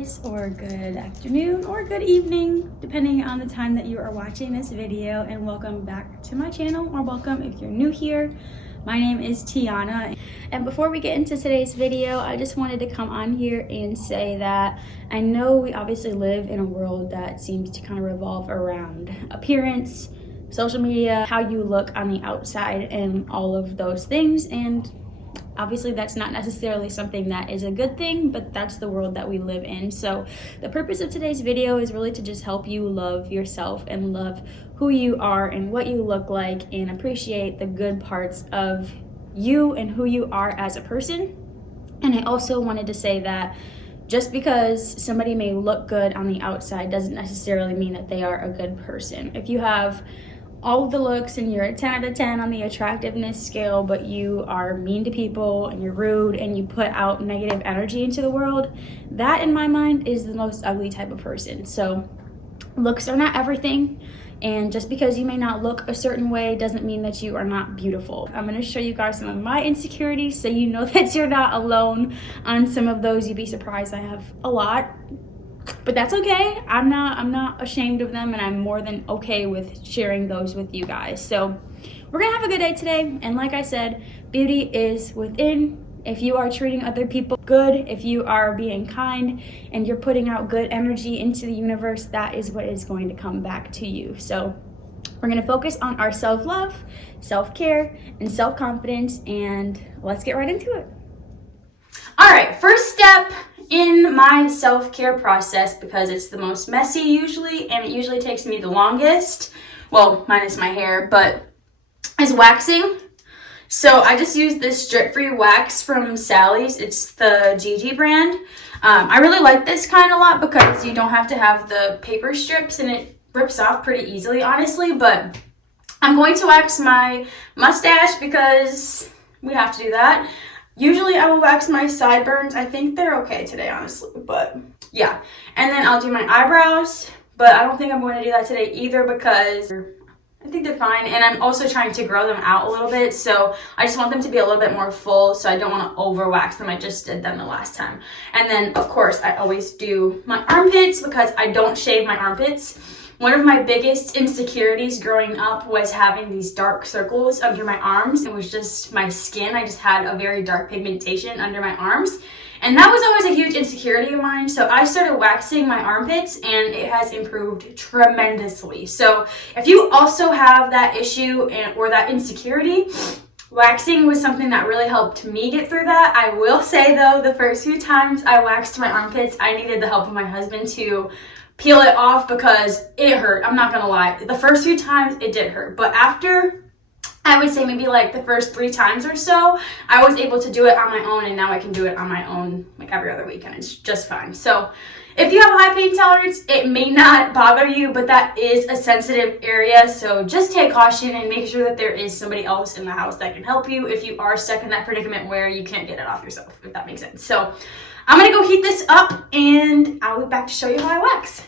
guys, or good afternoon, or good evening, depending on the time that you are watching this video, and welcome back to my channel, or welcome if you're new here. My name is Tiana, and before we get into today's video, I just wanted to come on here and say that I know we obviously live in a world that seems to kind of revolve around appearance, social media, how you look on the outside, and all of those things, and obviously that's not necessarily something that is a good thing, but that's the world that we live in. So the purpose of today's video is really to just help you love yourself and love who you are and what you look like, and appreciate the good parts of you and who you are as a person. And I also wanted to say that just because somebody may look good on the outside doesn't necessarily mean that they are a good person. If you have all of the looks and you're a 10 out of 10 on the attractiveness scale, but you are mean to people and you're rude and you put out negative energy into the world, that in my mind is the most ugly type of person. So looks are not everything, and just because you may not look a certain way doesn't mean that you are not beautiful. I'm going to show you guys some of my insecurities so you know that you're not alone on some of those. You'd be surprised, I have a lot. But that's okay. I'm not ashamed of them, and I'm more than okay with sharing those with you guys. So we're gonna have a good day today, and like I said, beauty is within. If you are treating other people good, if you are being kind and you're putting out good energy into the universe, that is what is going to come back to you. So we're gonna focus on our self-love, self-care, and self-confidence, and let's get right into it. All right, first step in my self-care process, because it's the most messy usually, and it usually takes me the longest, well, minus my hair, but is waxing. So I just use this drip-free wax from Sally's. It's the Gigi brand. I really like this kind a lot because you don't have to have the paper strips, and it rips off pretty easily, honestly. But I'm going to wax my mustache because we have to do that. Usually I will wax my sideburns. I think they're okay today, honestly, but yeah. And then I'll do my eyebrows, but I don't think I'm going to do that today either because I think they're fine. And I'm also trying to grow them out a little bit, so I just want them to be a little bit more full, so I don't want to over wax them. I just did them the last time. And then, of course, I always do my armpits because I don't shave my armpits. One of my biggest insecurities growing up was having these dark circles under my arms. It was just my skin. I just had a very dark pigmentation under my arms. And that was always a huge insecurity of mine. So I started waxing my armpits, and it has improved tremendously. So if you also have that issue or that insecurity, waxing was something that really helped me get through that. I will say though, the first few times I waxed my armpits, I needed the help of my husband to peel it off because it hurt. I'm not gonna lie. The first few times it did hurt, but after, I would say maybe like the first 3 times or so, I was able to do it on my own, and now I can do it on my own like every other weekend. It's just fine. So if you have a high pain tolerance, it may not bother you, but that is a sensitive area. So just take caution and make sure that there is somebody else in the house that can help you if you are stuck in that predicament where you can't get it off yourself, if that makes sense. So I'm gonna go heat this up, and I'll be back to show you how I wax.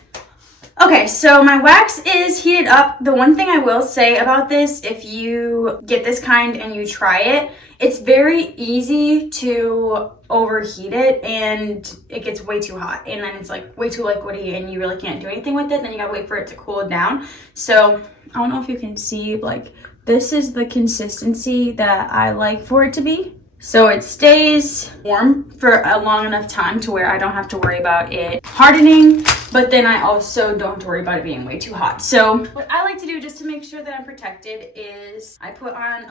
Okay, so my wax is heated up. The one thing I will say about this, if you get this kind and you try it, it's very easy to overheat it, and it gets way too hot, and then it's like way too liquidy, and you really can't do anything with it. Then you gotta wait for it to cool down. So I don't know if you can see, like, this is the consistency that I like for it to be. So it stays warm for a long enough time to where I don't have to worry about it hardening, but then I also don't have to worry about it being way too hot. So what I like to do just to make sure that I'm protected is I put on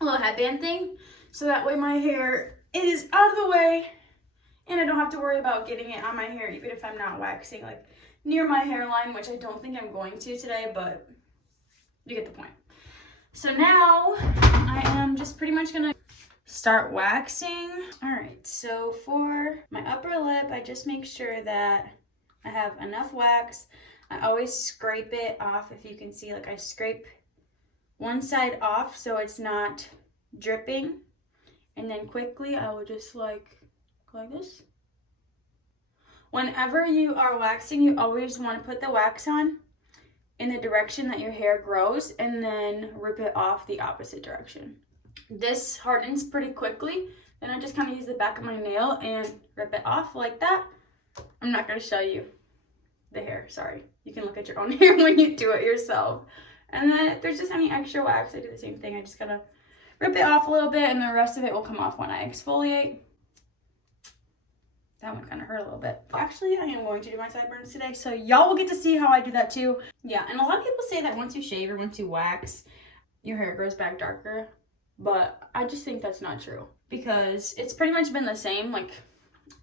a little headband thing, so that way my hair, it is out of the way, and I don't have to worry about getting it on my hair, even if I'm not waxing like near my hairline, which I don't think I'm going to today, but you get the point. So now I am just pretty much gonna start waxing. All right, so for my upper lip, I just make sure that I have enough wax. I always scrape it off. If you can see, like, I scrape one side off so it's not dripping, and then quickly I will just go like this. Whenever you are waxing, you always want to put the wax on in the direction that your hair grows, and then rip it off the opposite direction. This hardens pretty quickly. Then I just kind of use the back of my nail and rip it off like that. I'm not going to show you the hair, sorry. You can look at your own hair when you do it yourself. And then if there's just any extra wax, I do the same thing. I just gotta rip it off a little bit, and the rest of it will come off when I exfoliate. That one kind of hurt a little bit. Actually, I am going to do my sideburns today, so y'all will get to see how I do that too. Yeah, and a lot of people say that once you shave or once you wax, your hair grows back darker. But I just think that's not true, because it's pretty much been the same. Like,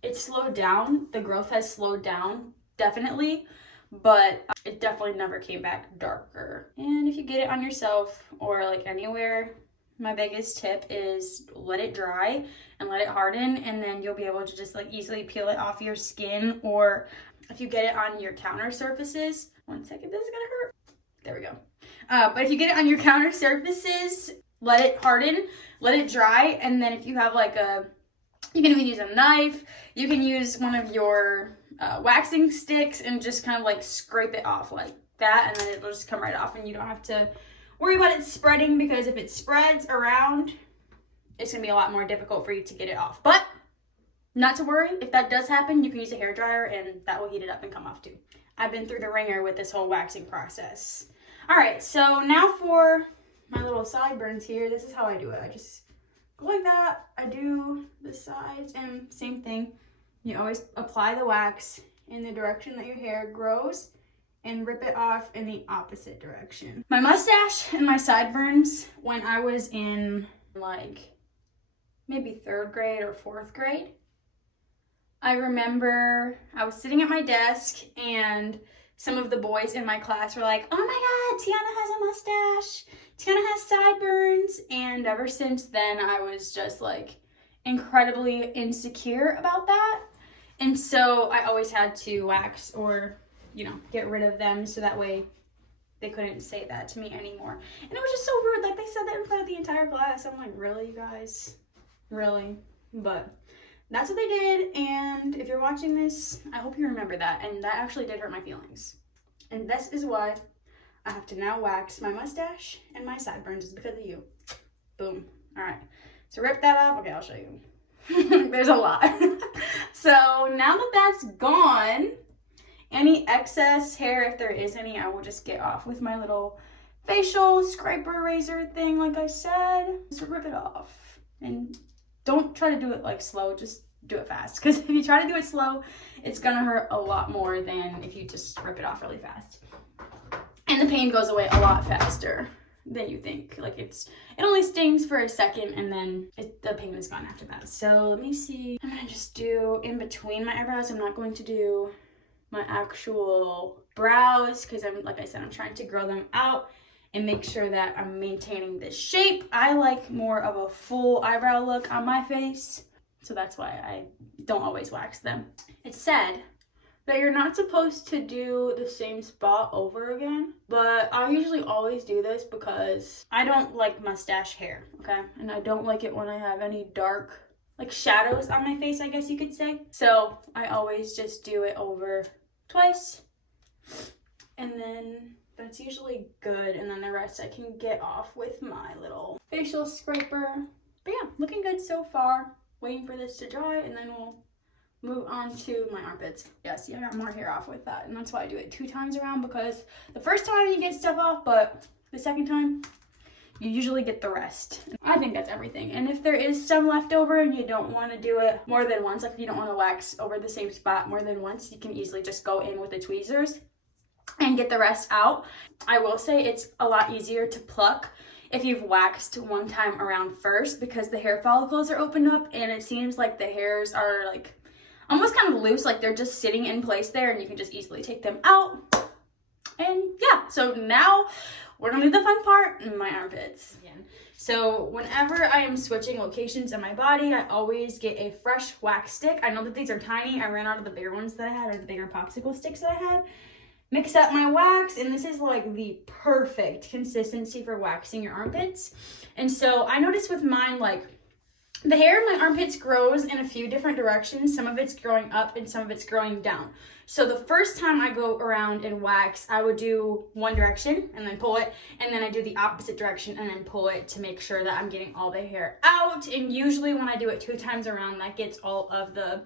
it's slowed down. The growth has slowed down, definitely. But it definitely never came back darker. And if you get it on yourself or like anywhere, my biggest tip is let it dry and let it harden, and then you'll be able to just like easily peel it off your skin. Or if you get it on your counter surfaces, one second, this is gonna hurt. There we go. But if you get it on your counter surfaces, let it harden, let it dry, and then if you have like you can even use a knife, you can use one of your waxing sticks and just kind of like scrape it off like that, and then it'll just come right off, and you don't have to worry about it spreading, because if it spreads around, it's gonna be a lot more difficult for you to get it off. But not to worry, if that does happen, you can use a hairdryer and that will heat it up and come off too. I've been through the ringer with this whole waxing process. All right, so now for my little sideburns here, this is how I do it. I just go like that. I do the sides, and same thing. You always apply the wax in the direction that your hair grows and rip it off in the opposite direction. My mustache and my sideburns, when I was in like maybe 3rd grade or 4th grade, I remember I was sitting at my desk and some of the boys in my class were like, oh my God, Tiana has a mustache. Tiana has sideburns. And ever since then, I was just like incredibly insecure about that. And so I always had to wax or, you know, get rid of them so that way they couldn't say that to me anymore. And it was just so rude. Like, they said that in front of the entire class. I'm like, really, you guys? Really? But that's what they did. And if you're watching this, I hope you remember that. And that actually did hurt my feelings. And this is why I have to now wax my mustache and my sideburns, is because of you. Boom. All right. So rip that off. Okay, I'll show you. There's a lot. So now that that's gone, any excess hair, if there is any, I will just get off with my little facial scraper razor thing, like I said. So rip it off. And don't try to do it like slow, just do it fast. Because if you try to do it slow, it's gonna hurt a lot more than if you just rip it off really fast. And the pain goes away a lot faster than you think. Like, it only stings for a second, and then the pain is gone after that. So let me see. I'm gonna just do in between my eyebrows. I'm not going to do my actual brows, because like I said, I'm trying to grow them out and make sure that I'm maintaining this shape. I like more of a full eyebrow look on my face, so that's why I don't always wax them. It's said that you're not supposed to do the same spot over again, but I usually always do this because I don't like mustache hair, okay? And I don't like it when I have any dark, like, shadows on my face, I guess you could say. So I always just do it over twice, and then that's usually good, and then the rest I can get off with my little facial scraper. But yeah, looking good so far. Waiting for this to dry, and then we'll move on to my armpits. Yeah, see, I got more hair off with that, and that's why I do it 2 times around, because the first time you get stuff off, but the second time you usually get the rest. I think that's everything. And if there is some left over and you don't want to do it more than once, like if you don't want to wax over the same spot more than once, you can easily just go in with the tweezers and get the rest out. I will say it's a lot easier to pluck if you've waxed one time around first, because the hair follicles are opened up and it seems like the hairs are like almost kind of loose, like they're just sitting in place there, and you can just easily take them out. And yeah, so now we're gonna do the fun part, my armpits. So whenever I am switching locations in my body, I always get a fresh wax stick. I know that these are tiny. I ran out of the bigger ones that I had, or the bigger popsicle sticks that I had. Mix up my wax, and this is like the perfect consistency for waxing your armpits. And so I noticed with mine, like, the hair in my armpits grows in a few different directions. Some of it's growing up and some of it's growing down. So the first time I go around and wax, I would do one direction and then pull it, and then I do the opposite direction and then pull it to make sure that I'm getting all the hair out. And usually when I do it 2 times around, that gets all of the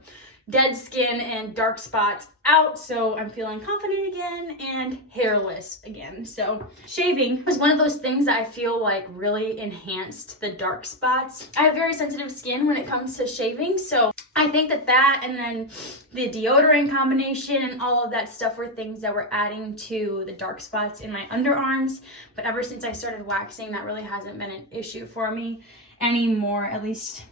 dead skin and dark spots out, so I'm feeling confident again and hairless again. So shaving was one of those things that I feel like really enhanced the dark spots. I have very sensitive skin when it comes to shaving, so I think that and then the deodorant combination and all of that stuff were things that were adding to the dark spots in my underarms. But ever since I started waxing, that really hasn't been an issue for me anymore. At least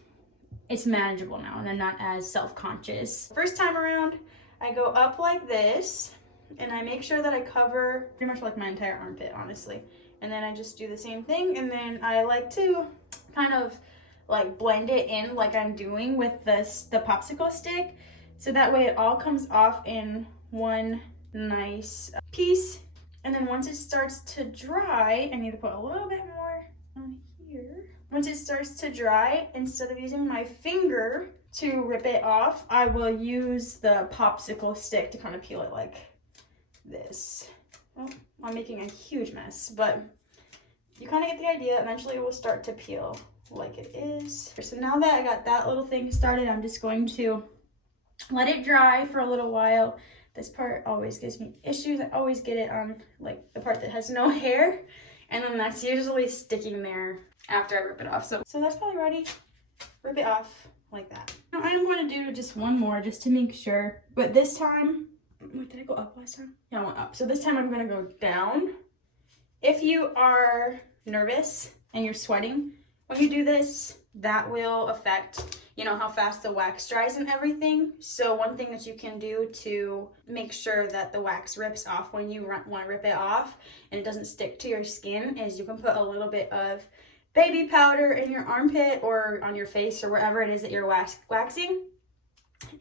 it's manageable now and I'm not as self-conscious. First time around, I go up like this and I make sure that I cover pretty much like my entire armpit, honestly. And then I just do the same thing, and then I like to kind of like blend it in like I'm doing with the popsicle stick, so that way it all comes off in one nice piece. And then once it starts to dry, I need to put a little bit more on here. Once it starts to dry, instead of using my finger to rip it off, I will use the popsicle stick to kind of peel it like this. Oh, I'm making a huge mess, but you kind of get the idea. Eventually it will start to peel like it is. So now that I got that little thing started, I'm just going to let it dry for a little while. This part always gives me issues. I always get it on like the part that has no hair, and then that's usually sticking there after I rip it off. So that's probably ready. Rip it off like that. Now I'm going to do just one more just to make sure, but this time, wait, did I go up last time? Yeah, I went up. So this time I'm going to go down. If you are nervous and you're sweating when you do this, that will affect, you know, how fast the wax dries and everything. So one thing that you can do to make sure that the wax rips off when you want to rip it off and it doesn't stick to your skin is you can put a little bit of baby powder in your armpit or on your face or wherever it is that you're waxing,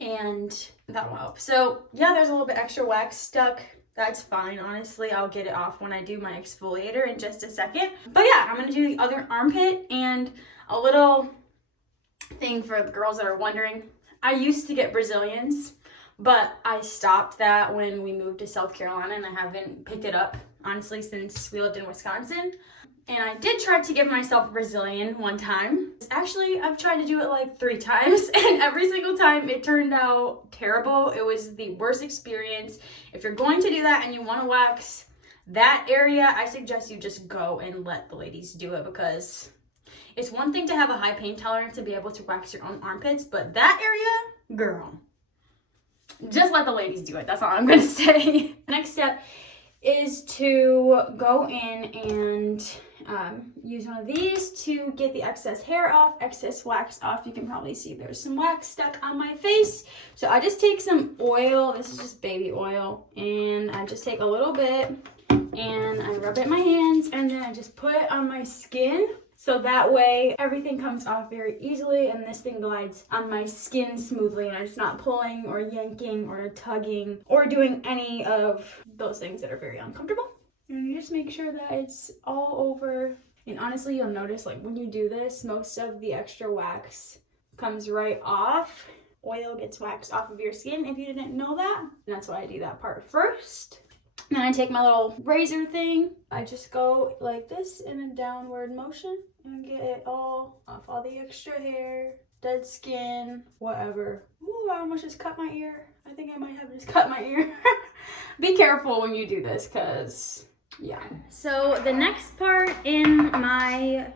and that will help. So yeah, there's a little bit extra wax stuck. That's fine, honestly. I'll get it off when I do my exfoliator in just a second. But yeah, I'm gonna do the other armpit. And a little thing for the girls that are wondering, I used to get Brazilians, but I stopped that when we moved to South Carolina, and I haven't picked it up, honestly, since we lived in Wisconsin. And I did try to give myself Brazilian one time. Actually, I've tried to do it like 3 times, and every single time it turned out terrible. It was the worst experience. If you're going to do that and you want to wax that area, I suggest you just go and let the ladies do it, because it's one thing to have a high pain tolerance to be able to wax your own armpits, but that area, girl, just let the ladies do it. That's all I'm going to say. Next step is to go in and use one of these to get the excess hair off, excess wax off. You can probably see there's some wax stuck on my face. So I just take some oil, this is just baby oil, and I just take a little bit and I rub it in my hands, and then I just put it on my skin. So that way everything comes off very easily, and this thing glides on my skin smoothly, and it's not pulling or yanking or tugging or doing any of those things that are very uncomfortable. And you just make sure that it's all over. And honestly, you'll notice like when you do this, most of the extra wax comes right off. Oil gets waxed off of your skin if you didn't know that. And that's why I do that part first. Then I take my little razor thing. I just go like this in a downward motion and get it all off, all the extra hair, dead skin, whatever. Ooh, I almost just cut my ear. I think I might have just cut my ear. Be careful when you do this, because yeah. So the next part in my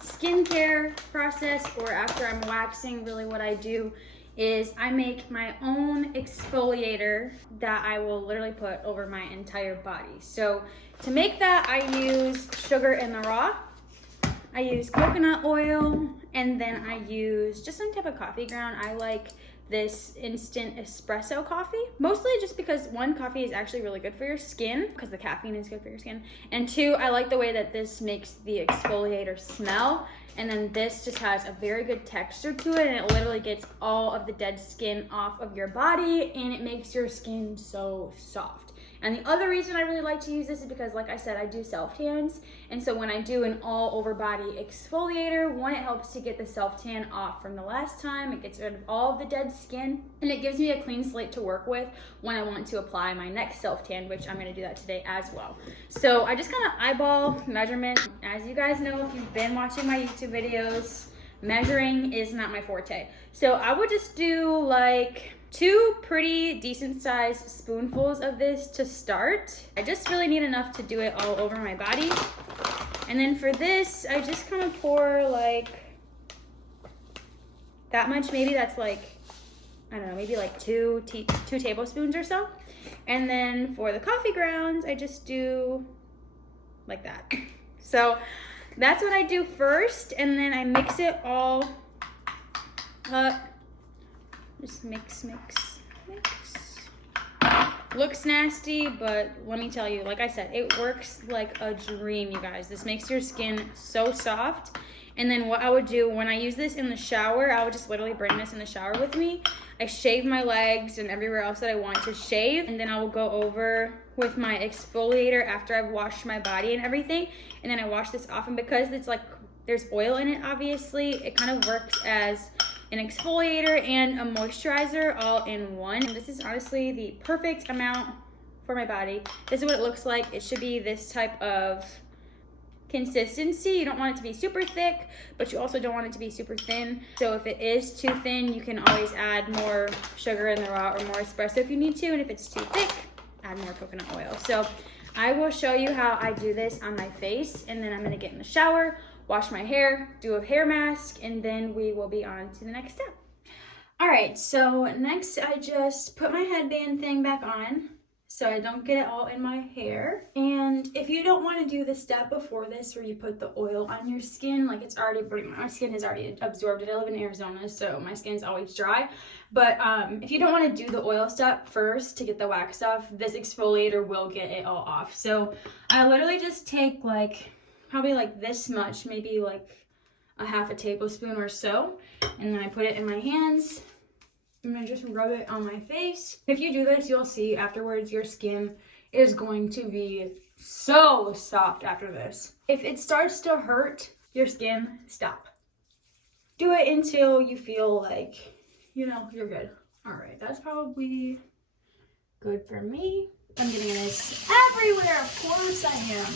skincare process, or after I'm waxing, really what I do is I make my own exfoliator that I will literally put over my entire body. So to make that, I use sugar in the raw, I use coconut oil, and then I use just some type of coffee ground. I like this instant espresso coffee, mostly just because 1, coffee is actually really good for your skin because the caffeine is good for your skin, and 2, I like the way that this makes the exfoliator smell. And then this just has a very good texture to it, and it literally gets all of the dead skin off of your body, and it makes your skin so soft. And the other reason I really like to use this is because, like I said, I do self-tans. And so when I do an all over body exfoliator, 1, it helps to get the self-tan off from the last time. It gets rid of all of the dead skin, and it gives me a clean slate to work with when I want to apply my next self-tan, which I'm gonna do that today as well. So I just kind of eyeball measurement. As you guys know, if you've been watching my YouTube videos, measuring is not my forte. So I would just do like 2 pretty decent sized spoonfuls of this to start. I just really need enough to do it all over my body. And then for this, I just kind of pour like that much. Maybe that's like, I don't know, maybe like 2 tablespoons or so. And then for the coffee grounds, I just do like that. So that's what I do first, and then I mix it all up. Just mix. Looks nasty, but let me tell you, like I said, it works like a dream, you guys. This makes your skin so soft. And then what I would do when I use this in the shower, I would just literally bring this in the shower with me. I shave my legs and everywhere else that I want to shave, and then I will go over with my exfoliator after I've washed my body and everything, and then I wash this off. And because it's like there's oil in it, obviously, it kind of works as an exfoliator and a moisturizer all in one. And this is honestly the perfect amount for my body. This is what it looks like. It should be this type of consistency. You don't want it to be super thick, but you also don't want it to be super thin. So if it is too thin, you can always add more sugar in the raw or more espresso if you need to. And if it's too thick, add more coconut oil. So I will show you how I do this on my face, and then I'm gonna get in the shower, wash my hair, do a hair mask, and then we will be on to the next step. All right, so next I just put my headband thing back on so I don't get it all in my hair. And if you don't want to do the step before this where you put the oil on your skin, like it's already pretty much, my skin has already absorbed it. I live in Arizona, so my skin's always dry. But if you don't want to do the oil step first to get the wax off, this exfoliator will get it all off. So I literally just take like probably like this much, maybe like a half a tablespoon or so, and then I put it in my hands. I'm gonna just rub it on my face. If you do this, you'll see afterwards your skin is going to be so soft after this. If it starts to hurt your skin, stop. Do it until you feel like, you know, you're good. All right, that's probably good for me. I'm getting this everywhere, of course I am.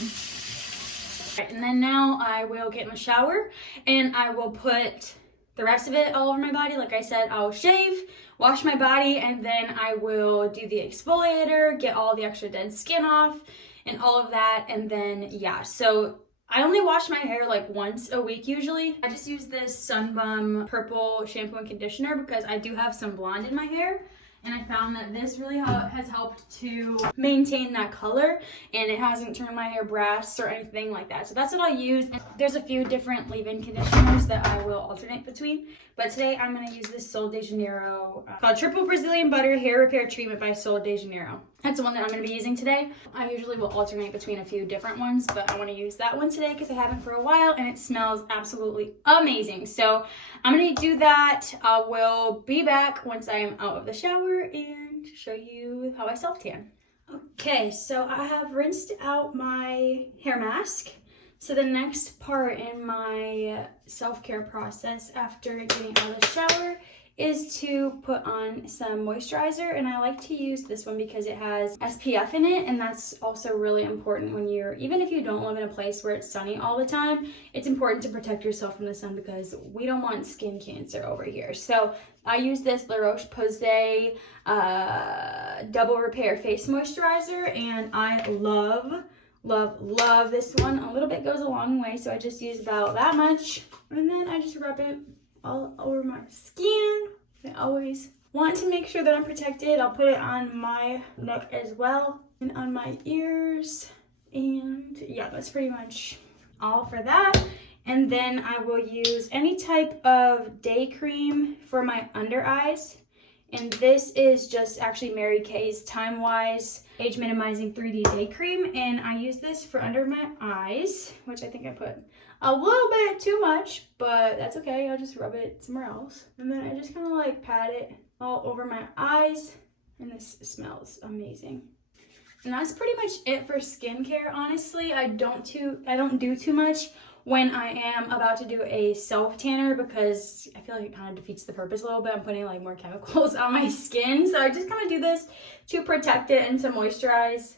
All right, and then now I will get in the shower and I will put the rest of it all over my body. Like I said, I'll shave, wash my body, and then I will do the exfoliator, get all the extra dead skin off and all of that. And then, yeah, so I only wash my hair like once a week usually. I just use this Bum purple shampoo and conditioner because I do have some blonde in my hair. And I found that this really has helped to maintain that color, and it hasn't turned my hair brass or anything like that. So that's what I use. And there's a few different leave-in conditioners that I will alternate between. But today I'm going to use this Sol de Janeiro called Triple Brazilian Butter Hair Repair Treatment by Sol de Janeiro. That's the one that I'm going to be using today. I usually will alternate between a few different ones, but I want to use that one today because I haven't for a while and it smells absolutely amazing. So I'm going to do that. I will be back once I am out of the shower and show you how I self-tan. Okay, so I have rinsed out my hair mask. So the next part in my self-care process after getting out of the shower is to put on some moisturizer, and I like to use this one because it has SPF in it, and that's also really important when you're, even if you don't live in a place where it's sunny all the time, it's important to protect yourself from the sun because we don't want skin cancer over here. So I use this La Roche-Posay Double Repair Face Moisturizer, and I love this one. A little bit goes a long way, so I just use about that much, and then I just rub it all over my skin. I always want to make sure that I'm protected. I'll put it on my neck as well and on my ears, and yeah, that's pretty much all for that. And then I will use any type of day cream for my under eyes. And this is just actually Mary Kay's Time Wise Age Minimizing 3D Day Cream. And I use this for under my eyes, which I think I put a little bit too much, but that's okay. I'll just rub it somewhere else. And then I just kind of like pat it all over my eyes. And this smells amazing. And that's pretty much it for skincare, honestly. I don't do too much when I am about to do a self-tanner because I feel like it kind of defeats the purpose a little bit. I'm putting like more chemicals on my skin. So I just kind of do this to protect it and to moisturize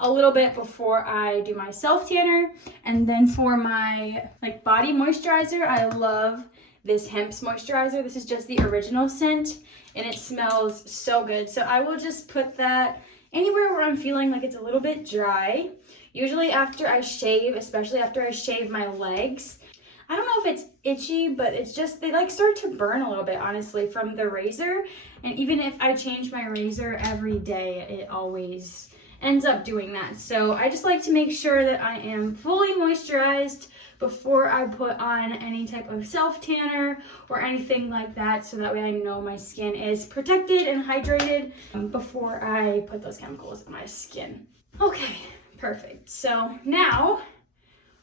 a little bit before I do my self-tanner. And then for my like body moisturizer, I love this Hemp's moisturizer. This is just the original scent, and it smells so good. So I will just put that anywhere where I'm feeling like it's a little bit dry. Usually after I shave, especially after I shave my legs. I don't know if it's itchy, but it's just, they like start to burn a little bit, honestly, from the razor. And even if I change my razor every day, it always ends up doing that. So I just like to make sure that I am fully moisturized before I put on any type of self-tanner or anything like that, so that way I know my skin is protected and hydrated before I put those chemicals on my skin. Okay, perfect. So now,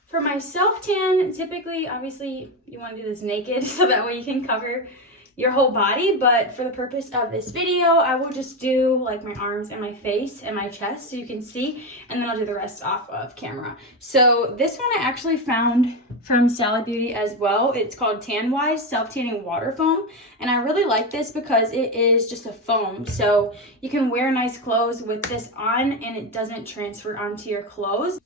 for my self-tan, typically, obviously, you want to do this naked so that way you can cover your whole body, but for the purpose of this video, I will just do like my arms and my face and my chest so you can see, and then I'll do the rest off of camera. So this one I actually found from Sally Beauty as well. It's called TanWise Self-Tanning Water Foam, and I really like this because it is just a foam, so you can wear nice clothes with this on and it doesn't transfer onto your clothes.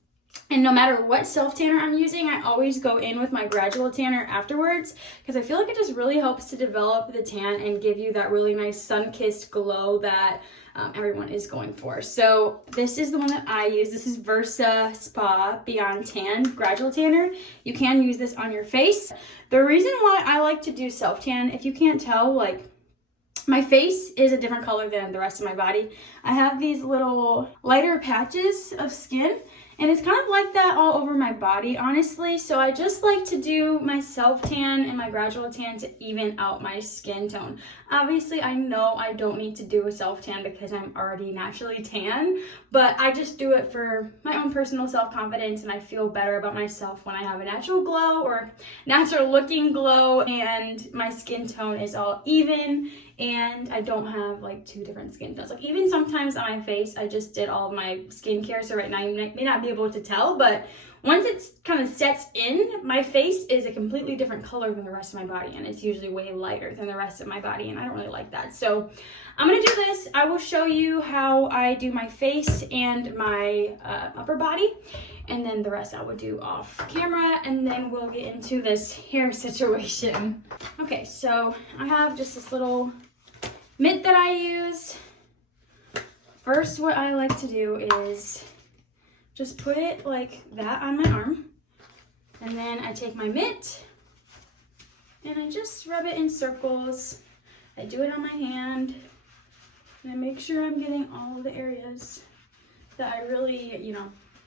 And no matter what self-tanner I'm using, I always go in with my Gradual Tanner afterwards, because I feel like it just really helps to develop the tan and give you that really nice sun-kissed glow that everyone is going for. So this is the one that I use. This is Versa Spa Beyond Tan Gradual Tanner. You can use this on your face. The reason why I like to do self-tan, if you can't tell, like, my face is a different color than the rest of my body. I have these little lighter patches of skin, and it's kind of like that all over my body, honestly. So I just like to do my self-tan and my gradual tan to even out my skin tone. Obviously, I know I don't need to do a self-tan because I'm already naturally tan, but I just do it for my own personal self-confidence, and I feel better about myself when I have a natural glow or natural looking glow and my skin tone is all even and I don't have like two different skin tones. Like even sometimes on my face, I just did all of my skincare, so right now you may not be able to tell, but once it kind of sets in, my face is a completely different color than the rest of my body, and it's usually way lighter than the rest of my body, and I don't really like that. So I'm gonna do this. I will show you how I do my face and my upper body, and then the rest I will do off camera, and then we'll get into this hair situation. Okay, so I have just this little mitt that I use. First, what I like to do is just put it like that on my arm, and then I take my mitt and I just rub it in circles. I do it on my hand, and I make sure I'm getting all of the areas that I really,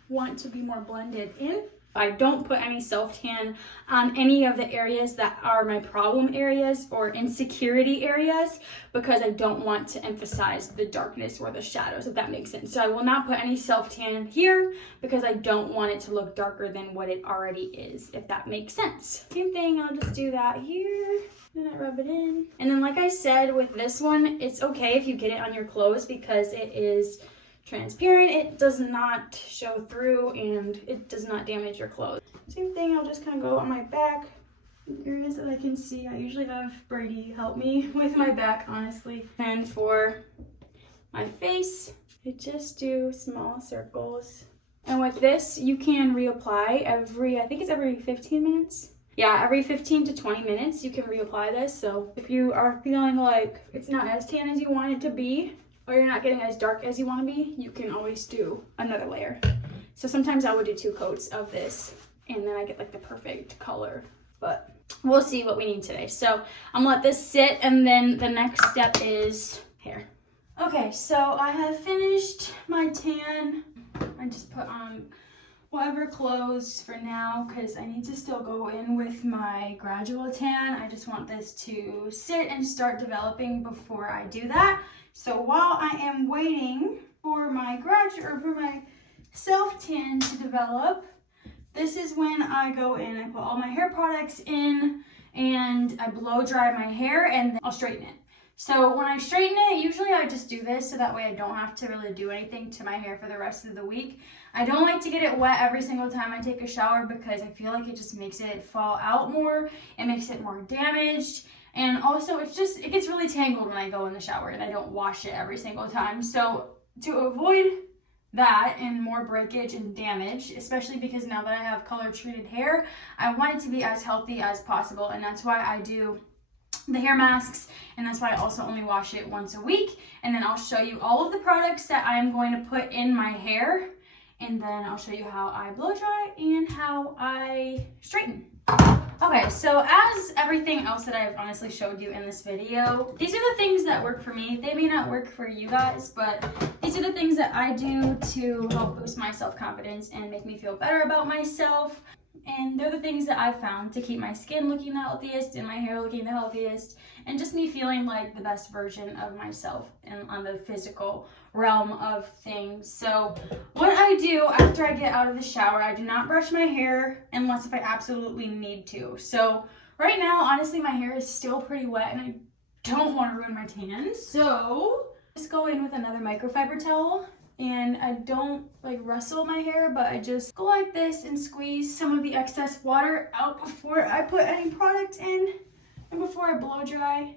want to be more blended in. I don't put any self-tan on any of the areas that are my problem areas or insecurity areas, because I don't want to emphasize the darkness or the shadows, if that makes sense. So I will not put any self-tan here because I don't want it to look darker than what it already is, if that makes sense. Same thing, I'll just do that here. Then I rub it in. And then like I said, with this one, it's okay if you get it on your clothes because it is transparent, it does not show through, and it does not damage your clothes. Same thing, I'll just kind of go on my back, areas that I can see. I usually have Brady help me with my back, honestly. And for my face, I just do small circles. And with this, you can reapply I think it's every 15 minutes. Yeah, every 15 to 20 minutes, you can reapply this. So if you are feeling like it's not as tan as you want it to be, or you're not getting as dark as you want to be, you can always do another layer. So sometimes I would do 2 coats of this, and then I get like the perfect color, but we'll see what we need today. So I'm gonna let this sit, and then the next step is hair. Okay, so I have finished my tan. I just put on whatever clothes for now because I need to still go in with my gradual tan. I just want this to sit and start developing before I do that. So while I am waiting for my self-tan to develop, this is when I go in. I put all my hair products in and I blow dry my hair, and then I'll straighten it. So when I straighten it, usually I just do this so that way I don't have to really do anything to my hair for the rest of the week. I don't like to get it wet every single time I take a shower because I feel like it just makes it fall out more. It makes it more damaged. And also it gets really tangled when I go in the shower and I don't wash it every single time. So to avoid that and more breakage and damage, especially because now that I have color treated hair, I want it to be as healthy as possible, and that's why I do the hair masks, and that's why I also only wash it once a week. And then I'll show you all of the products that I'm going to put in my hair, and then I'll show you how I blow dry and how I straighten. Okay, so as everything else that I've honestly showed you in this video, these are the things that work for me. They may not work for you guys, but these are the things that I do to help boost my self-confidence and make me feel better about myself. And they're the things that I've found to keep my skin looking the healthiest and my hair looking the healthiest, and just me feeling like the best version of myself and on the physical realm of things. So what I do after I get out of the shower, I do not brush my hair unless if I absolutely need to. So right now, honestly, my hair is still pretty wet and I don't want to ruin my tan. So just go in with another microfiber towel. And I don't like rustle my hair, but I just go like this and squeeze some of the excess water out before I put any product in and before I blow dry.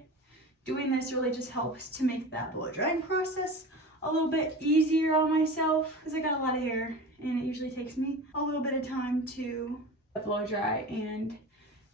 Doing this really just helps to make that blow drying process a little bit easier on myself, because I got a lot of hair and it usually takes me a little bit of time to blow dry and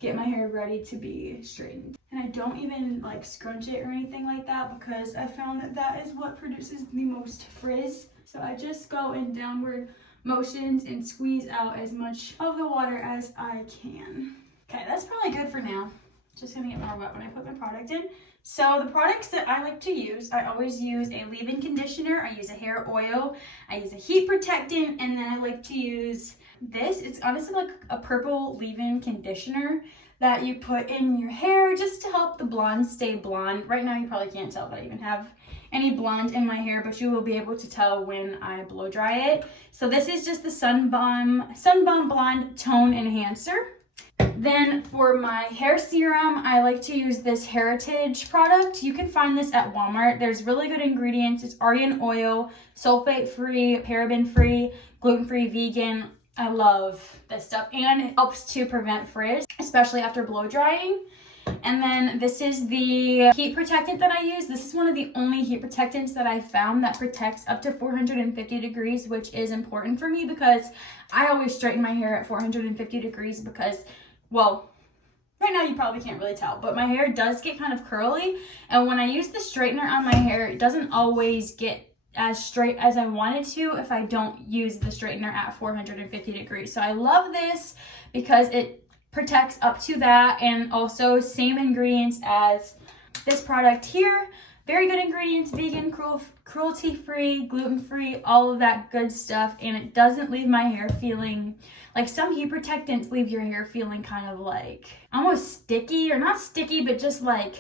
get my hair ready to be straightened. And I don't even like scrunch it or anything like that, because I found that that is what produces the most frizz. So I just go in downward motions and squeeze out as much of the water as I can. Okay, that's probably good for now. Just gonna get more wet when I put my product in. So the products that I like to use, I always use a leave-in conditioner, I use a hair oil, I use a heat protectant, and then I like to use this. It's honestly like a purple leave-in conditioner that you put in your hair just to help the blonde stay blonde. Right now you probably can't tell that I even have any blonde in my hair, but you will be able to tell when I blow dry it. So this is just the Sun Bum Blonde Tone Enhancer. Then for my hair serum, I like to use this Heritage product. You can find this at Walmart. There's really good ingredients. It's argan oil, sulfate-free, paraben-free, gluten-free, vegan. I love this stuff, and it helps to prevent frizz, especially after blow drying. And then this is the heat protectant that I use. This is one of the only heat protectants that I found that protects up to 450 degrees, which is important for me because I always straighten my hair at 450 degrees because, well, right now you probably can't really tell, but my hair does get kind of curly. And when I use the straightener on my hair, it doesn't always get as straight as I want it to if I don't use the straightener at 450 degrees. So I love this because it protects up to that, and also same ingredients as this product here. Very good ingredients, vegan, cruelty-free, gluten-free, all of that good stuff, and it doesn't leave my hair feeling like some heat protectants leave your hair feeling kind of like almost sticky, or not sticky, but just like,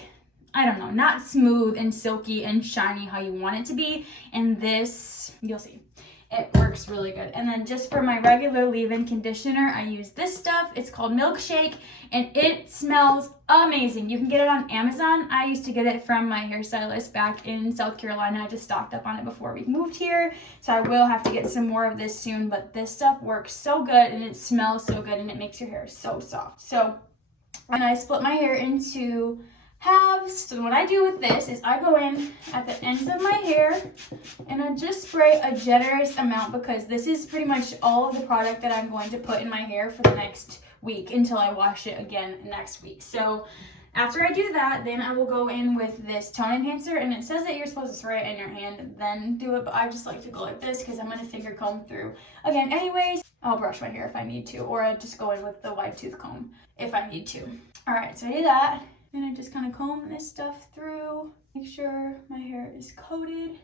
I don't know, not smooth and silky and shiny how you want it to be. And this, you'll see, it works really good. And then just for my regular leave-in conditioner, I use this stuff. It's called Milkshake, and it smells amazing. You can get it on Amazon. I used to get it from my hairstylist back in South Carolina. I just stocked up on it before we moved here, so I will have to get some more of this soon. But this stuff works so good, and it smells so good, and it makes your hair so soft. So, and I split my hair into halves. So what I do with this is I go in at the ends of my hair and I just spray a generous amount, because this is pretty much all of the product that I'm going to put in my hair for the next week until I wash it again next week. So after I do that, then I will go in with this tone enhancer, and it says that you're supposed to spray it in your hand and then do it, but I just like to go like this because I'm going to finger comb through. Again, anyways, I'll brush my hair if I need to, or I just go in with the wide tooth comb if I need to. All right, so I do that. And I just kind of comb this stuff through, make sure my hair is coated.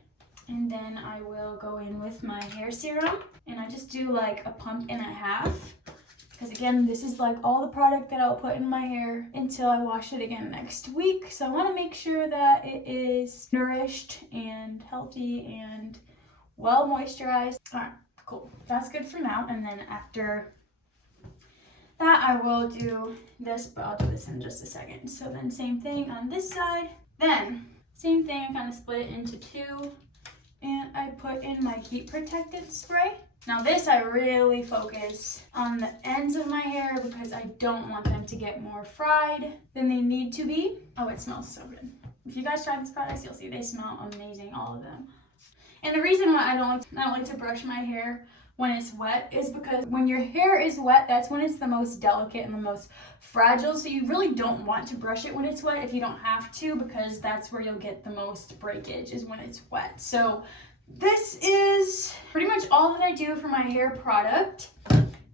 And then I will go in with my hair serum, and I just do like a pump and a half. Because again, this is like all the product that I'll put in my hair until I wash it again next week. So I want to make sure that it is nourished and healthy and well moisturized. All right, cool. That's good for now. And then after that, I will do this, but I'll do this in just a second. So then same thing on this side. Then same thing, I kind of split it into two, and I put in my heat protectant spray. Now this, I really focus on the ends of my hair because I don't want them to get more fried than they need to be. Oh, it smells so good. If you guys try these products, you'll see they smell amazing, all of them. And the reason why I don't like to brush my hair when it's wet is because when your hair is wet, that's when it's the most delicate and the most fragile. So you really don't want to brush it when it's wet if you don't have to, because that's where you'll get the most breakage, is when it's wet. So this is pretty much all that I do for my hair product.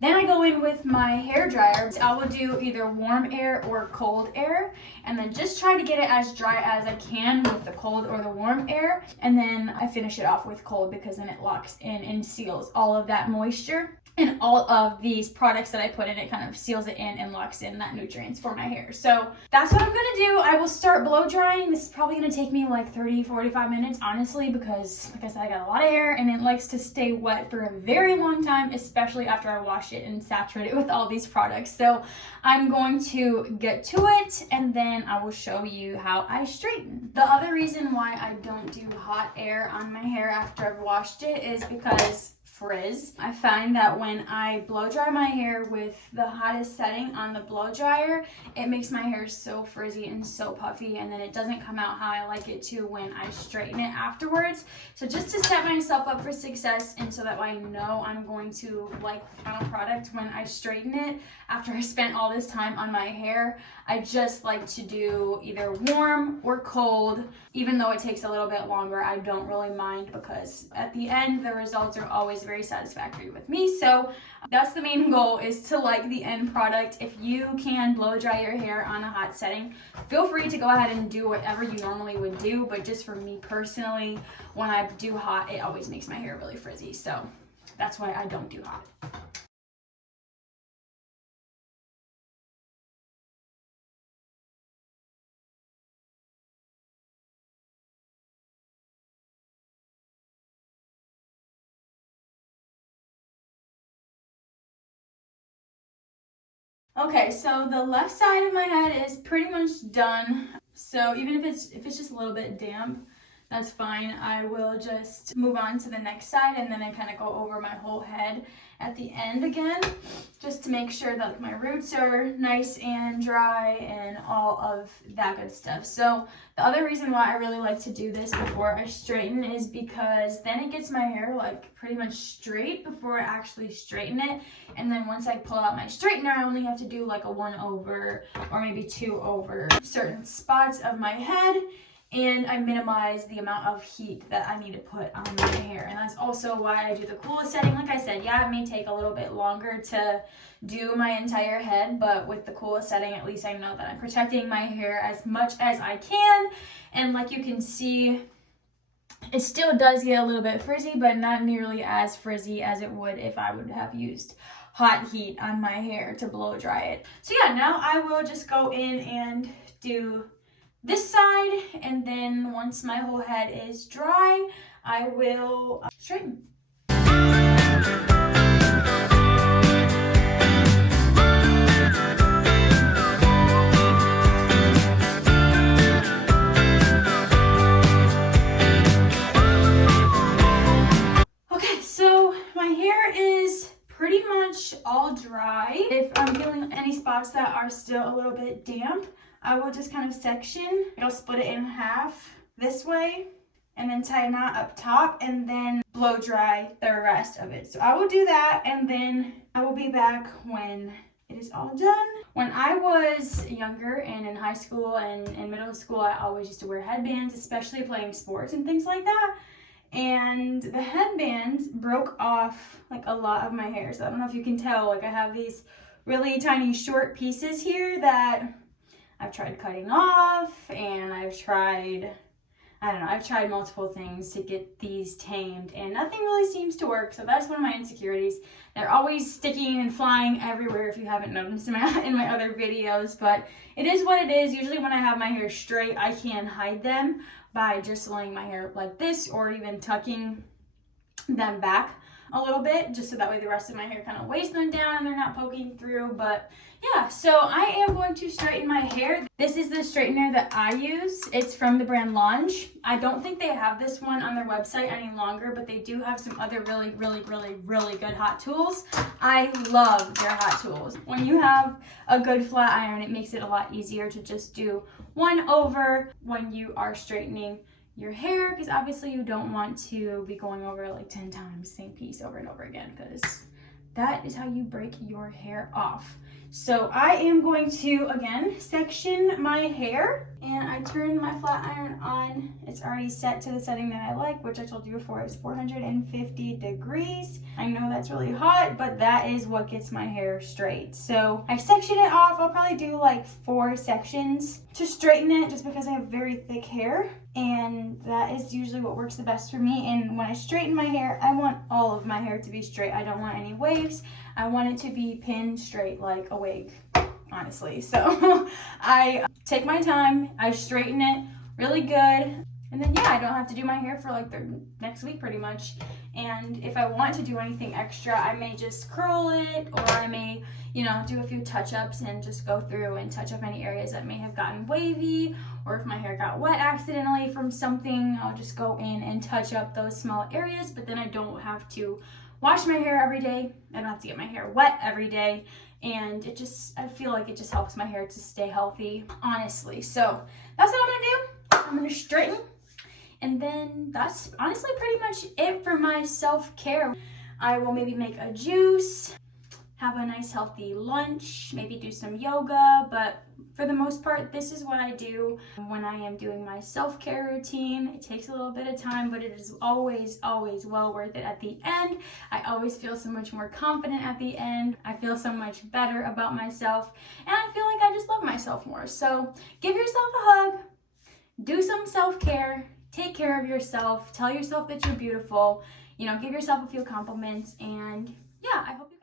Then I go in with my hair dryer. I will do either warm air or cold air, and then just try to get it as dry as I can with the cold or the warm air. And then I finish it off with cold, because then it locks in and seals all of that moisture. And all of these products that I put in, it kind of seals it in and locks in that nutrients for my hair. So that's what I'm gonna do. I will start blow drying. This is probably gonna take me like 30-45 minutes, honestly, because like I said, I got a lot of hair and it likes to stay wet for a very long time, especially after I wash it and saturate it with all these products. So I'm going to get to it, and then I will show you how I straighten. The other reason why I don't do hot air on my hair after I've washed it is because frizz. I find that when I blow dry my hair with the hottest setting on the blow dryer, it makes my hair so frizzy and so puffy, and then it doesn't come out how I like it to when I straighten it afterwards. So just to set myself up for success, and so that I know I'm going to like the final product when I straighten it after I spent all this time on my hair, I just like to do either warm or cold. Even though it takes a little bit longer, I don't really mind, because at the end the results are always very satisfactory with me. So that's the main goal, is to like the end product. If you can blow dry your hair on a hot setting, feel free to go ahead and do whatever you normally would do, but just for me personally, when I do hot, it always makes my hair really frizzy. So that's why I don't do hot. Okay, so the left side of my head is pretty much done. So even if it's just a little bit damp, that's fine. I will just move on to the next side, and then I kind of go over my whole head at the end again, just to make sure that my roots are nice and dry and all of that good stuff. So the other reason why I really like to do this before I straighten is because then it gets my hair like pretty much straight before I actually straighten it. And then once I pull out my straightener, I only have to do like a 1 over or maybe 2 over certain spots of my head, and I minimize the amount of heat that I need to put on my hair. And that's also why I do the coolest setting. Like I said, yeah, it may take a little bit longer to do my entire head, but with the coolest setting, at least I know that I'm protecting my hair as much as I can. And like you can see, it still does get a little bit frizzy, but not nearly as frizzy as it would if I would have used hot heat on my hair to blow dry it. So yeah, now I will just go in and do this side, and then once my whole head is dry, I will straighten. Okay, so my hair is pretty much all dry. If I'm feeling any spots that are still a little bit damp, I will just kind of section. I'll split it in half this way, and then tie a knot up top, and then blow dry the rest of it. So I will do that, and then I will be back when it is all done. When I was younger and in high school and in middle school, I always used to wear headbands, especially playing sports and things like that. And the headbands broke off like a lot of my hair. So I don't know if you can tell, like I have these really tiny short pieces here that I've tried cutting off, and I've tried multiple things to get these tamed, and nothing really seems to work. So that's one of my insecurities. They're always sticking and flying everywhere, if you haven't noticed in my other videos, but it is what it is. Usually when I have my hair straight, I can hide them by just laying my hair like this, or even tucking them back a little bit, just so that way the rest of my hair kind of weighs them down and they're not poking through. But yeah, so I am going to straighten my hair. This is the straightener that I use. It's from the brand Launch. I don't think they have this one on their website any longer, but they do have some other really good hot tools. I love their hot tools. When you have a good flat iron, it makes it a lot easier to just do 1 over when you are straightening your hair, because obviously you don't want to be going over like 10 times the same piece over and over again, because that is how you break your hair off. So I am going to, again, section my hair, and I turn my flat iron on. It's already set to the setting that I like, which I told you before is 450 degrees. I know that's really hot, but that is what gets my hair straight. So I section it off. I'll probably do like 4 sections to straighten it, just because I have very thick hair, and that is usually what works the best for me. And when I straighten my hair, I want all of my hair to be straight. I don't want any waves. I want it to be pinned straight like a wig, honestly. So I take my time, I straighten it really good, and then yeah, I don't have to do my hair for like the next week pretty much. And if I want to do anything extra, I may just curl it, or I may, you know, do a few touch-ups and just go through and touch up any areas that may have gotten wavy, or if my hair got wet accidentally from something, I'll just go in and touch up those small areas. But then I don't have to wash my hair every day. I don't have to get my hair wet every day. And it just, I feel like it just helps my hair to stay healthy, honestly. So that's what I'm gonna do. I'm gonna straighten. And then that's honestly pretty much it for my self-care. I will maybe make a juice, have a nice healthy lunch, maybe do some yoga, but for the most part, this is what I do when I am doing my self-care routine. It takes a little bit of time, but it is always, always well worth it at the end. I always feel so much more confident at the end. I feel so much better about myself, and I feel like I just love myself more. So give yourself a hug, do some self-care, take care of yourself, tell yourself that you're beautiful, you know, give yourself a few compliments, and yeah, I hope you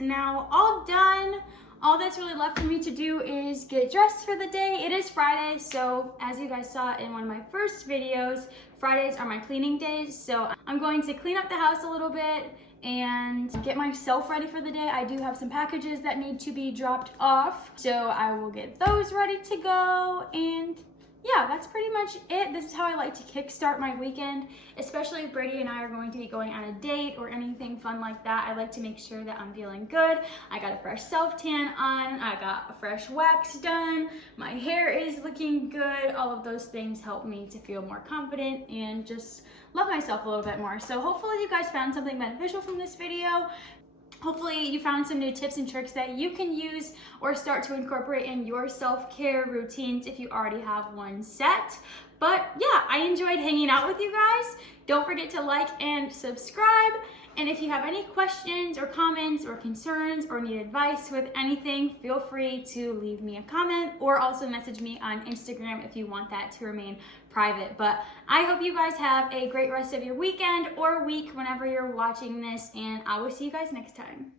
now all done. All that's really left for me to do is get dressed for the day. It is Friday, so as you guys saw in one of my first videos, Fridays are my cleaning days. So I'm going to clean up the house a little bit and get myself ready for the day. I do have some packages that need to be dropped off, so I will get those ready to go. And yeah, that's pretty much it. This is how I like to kickstart my weekend, especially if Brady and I are going to be going on a date or anything fun like that. I like to make sure that I'm feeling good. I got a fresh self-tan on, I got a fresh wax done, my hair is looking good. All of those things help me to feel more confident and just love myself a little bit more. So hopefully you guys found something beneficial from this video. Hopefully you found some new tips and tricks that you can use or start to incorporate in your self-care routines if you already have one set. But yeah, I enjoyed hanging out with you guys. Don't forget to like and subscribe. And if you have any questions or comments or concerns or need advice with anything, feel free to leave me a comment or also message me on Instagram if you want that to remain private. But I hope you guys have a great rest of your weekend or week whenever you're watching this, and I will see you guys next time.